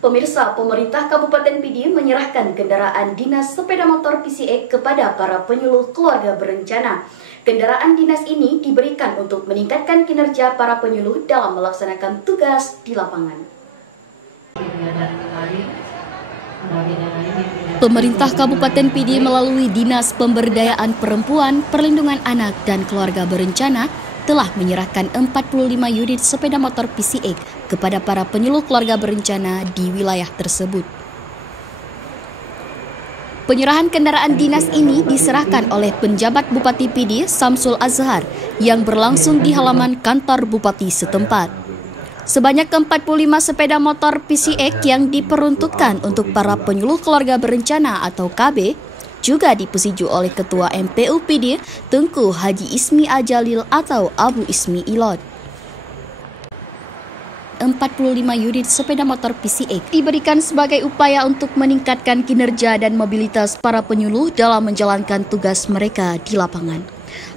Pemirsa, pemerintah Kabupaten Pidi menyerahkan kendaraan dinas sepeda motor PCX kepada para penyuluh keluarga berencana. Kendaraan dinas ini diberikan untuk meningkatkan kinerja para penyuluh dalam melaksanakan tugas di lapangan. Pemerintah Kabupaten Pidi melalui Dinas Pemberdayaan Perempuan, Perlindungan Anak dan Keluarga Berencana telah menyerahkan 45 unit sepeda motor PCX kepada para penyuluh keluarga berencana di wilayah tersebut. Penyerahan kendaraan dinas ini diserahkan oleh penjabat Bupati Pidi Samsul Azhar yang berlangsung di halaman kantor Bupati setempat. Sebanyak 45 sepeda motor PCX yang diperuntukkan untuk para penyuluh keluarga berencana atau KB juga dipersetuju oleh Ketua MPU Pidi Tengku Haji Ismi Ajalil atau Abu Ismi Ilot. 45 unit sepeda motor PCX diberikan sebagai upaya untuk meningkatkan kinerja dan mobilitas para penyuluh dalam menjalankan tugas mereka di lapangan.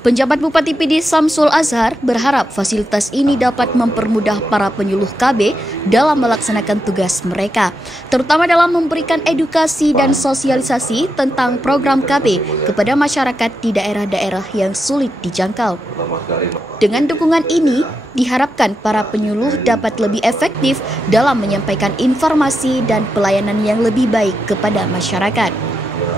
Penjabat Bupati Pidi Samsul Azhar berharap fasilitas ini dapat mempermudah para penyuluh KB dalam melaksanakan tugas mereka, terutama dalam memberikan edukasi dan sosialisasi tentang program KB kepada masyarakat di daerah-daerah yang sulit dijangkau. Dengan dukungan ini, diharapkan para penyuluh dapat lebih efektif dalam menyampaikan informasi dan pelayanan yang lebih baik kepada masyarakat.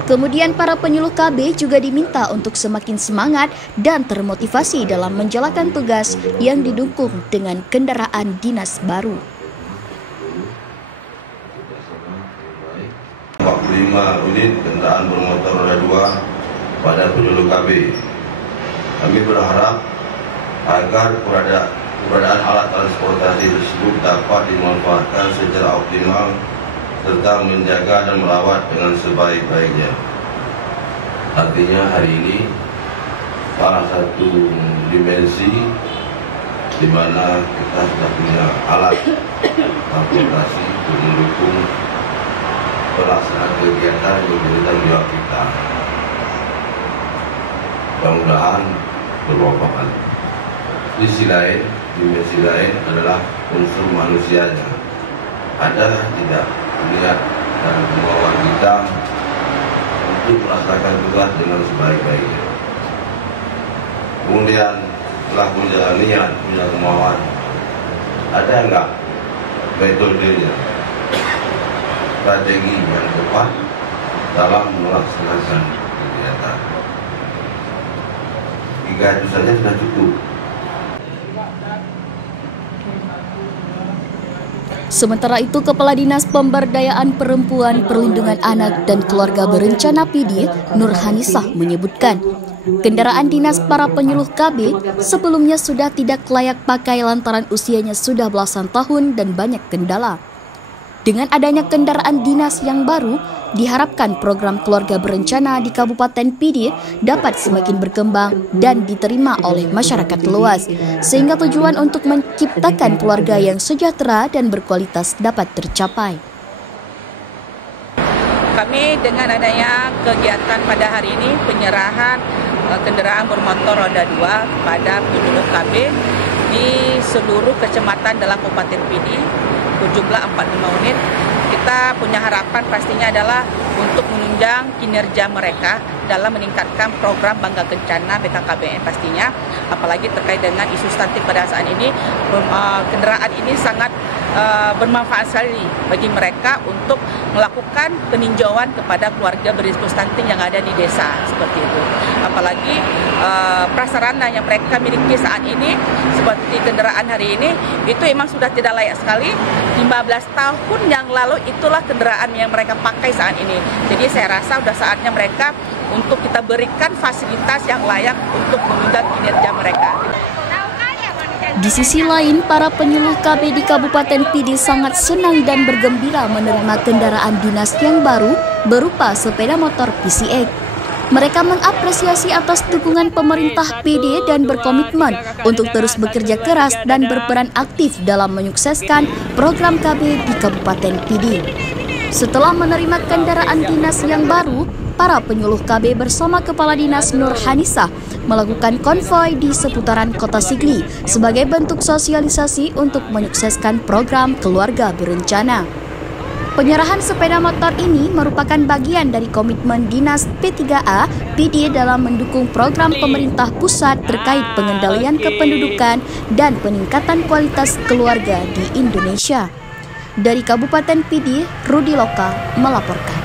Kemudian para penyuluh KB juga diminta untuk semakin semangat dan termotivasi dalam menjalankan tugas yang didukung dengan kendaraan dinas baru. 45 unit kendaraan bermotor roda 2 pada penyuluh KB. Kami berharap agar keberadaan alat transportasi tersebut dapat dimanfaatkan secara optimal serta menjaga dan merawat dengan sebaik-baiknya. Artinya hari ini salah satu dimensi di mana kita sudah punya alat transportasi untuk mendukung pelaksanaan kegiatan yang menjadi tanggung jawab kita. Mudah-mudahan bermanfaat. Dimensi lain adalah unsur manusianya. Ada tidak lihat dan kemauan kita untuk melaksanakan tugas dengan sebaik-baiknya. Kemudian setelah punya niat, punya kemauan, ada enggak metodenya, strategi yang tepat dalam melaksanakan kegiatan? 3 itu saja sudah cukup. Sementara itu, Kepala Dinas Pemberdayaan Perempuan, Perlindungan Anak dan Keluarga Berencana Pidi, Nur Hanisah menyebutkan, kendaraan dinas para penyuluh KB sebelumnya sudah tidak layak pakai lantaran usianya sudah belasan tahun dan banyak kendala. Dengan adanya kendaraan dinas yang baru, diharapkan program keluarga berencana di Kabupaten Pidi dapat semakin berkembang dan diterima oleh masyarakat luas, sehingga tujuan untuk menciptakan keluarga yang sejahtera dan berkualitas dapat tercapai. Kami dengan adanya kegiatan pada hari ini penyerahan kendaraan bermotor roda 2 pada penyuluh KB di seluruh kecamatan dalam Kabupaten Pidi berjumlah 45 unit. Kita punya harapan pastinya adalah untuk menunjang kinerja mereka dalam meningkatkan program Bangga Kencana BKKBN pastinya, apalagi terkait dengan isu stunting pada saat ini. Kendaraan ini sangat bermanfaat sekali bagi mereka untuk melakukan peninjauan kepada keluarga berisiko stunting yang ada di desa seperti itu. Apalagi prasarana yang mereka miliki saat ini seperti kendaraan hari ini itu memang sudah tidak layak sekali. 15 tahun yang lalu itulah kendaraan yang mereka pakai saat ini. Jadi saya rasa sudah saatnya mereka untuk kita berikan fasilitas yang layak untuk menunjang kinerja mereka. Di sisi lain, para penyuluh KB di Kabupaten Pidi sangat senang dan bergembira menerima kendaraan dinas yang baru berupa sepeda motor PCX. Mereka mengapresiasi atas dukungan pemerintah Pidi dan berkomitmen untuk terus bekerja keras dan berperan aktif dalam menyukseskan program KB di Kabupaten Pidi. Setelah menerima kendaraan dinas yang baru, para penyuluh KB bersama Kepala Dinas Nur Hanisah melakukan konvoi di seputaran Kota Sigli sebagai bentuk sosialisasi untuk menyukseskan program keluarga berencana. Penyerahan sepeda motor ini merupakan bagian dari komitmen Dinas P3A PD dalam mendukung program pemerintah pusat terkait pengendalian kependudukan dan peningkatan kualitas keluarga di Indonesia. Dari Kabupaten PD, Rudi Lokal melaporkan.